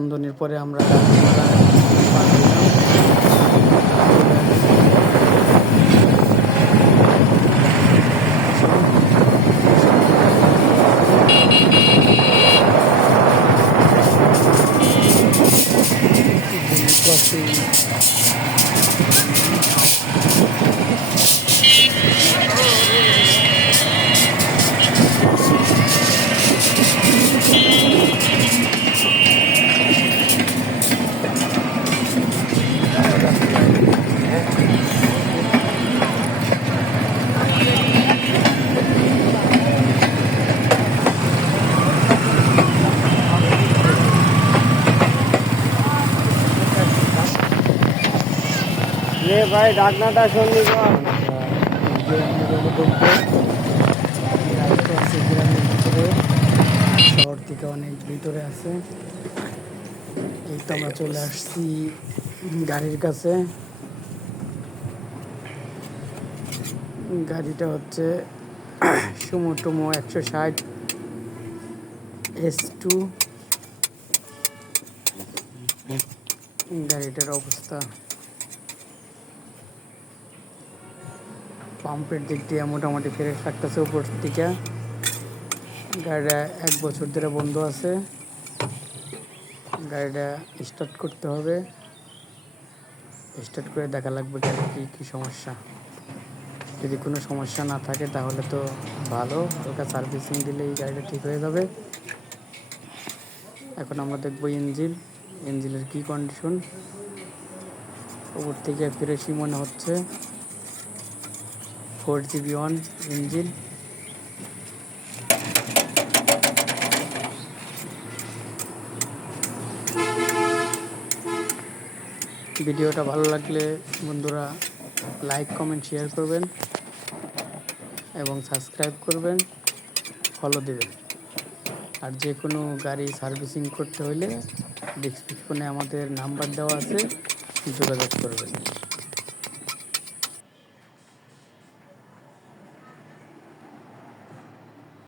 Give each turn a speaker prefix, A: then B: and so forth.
A: রাঁধুনির পরে আমরা গাছপালা পার
B: ভাই, ডাকনাটা বল
A: শহর থেকে অনেক ভিতরে আছে। এই তো আমরা চলে আসছি গাড়ির কাছে। গাড়িটা হচ্ছে সুমো টুমো একশো ষাট এস টু গাড়িটার অবস্থা। পাম্পের দিক দিয়ে মোটামুটি ফ্রেশ থাকতেছে উপর থেকে গাড়িটা এক বছর ধরে বন্ধ আছে। গাড়িটা স্টার্ট করতে হবে। স্টার্ট করে দেখা লাগবে গাড়ির কী কী সমস্যা। যদি কোনো সমস্যা না থাকে তাহলে তো ভালো, হালকা সার্ভিসিং দিলে এই গাড়িটা ঠিক হয়ে যাবে। এখন আমরা দেখব ইঞ্জিন ইঞ্জিনের কী কন্ডিশন উপর থেকে ফ্রেশই মনে হচ্ছে। Four GB one engine. ভিডিওটা ভালো লাগলে বন্ধুরা লাইক, কমেন্ট, শেয়ার করবেন এবং সাবস্ক্রাইব করবেন ফলো দেবেন। আর যে কোনো গাড়ি সার্ভিসিং করতে হলে ডিসক্রিপশনে আমাদের নাম্বার দেওয়া আছে, যোগাযোগ করবেন।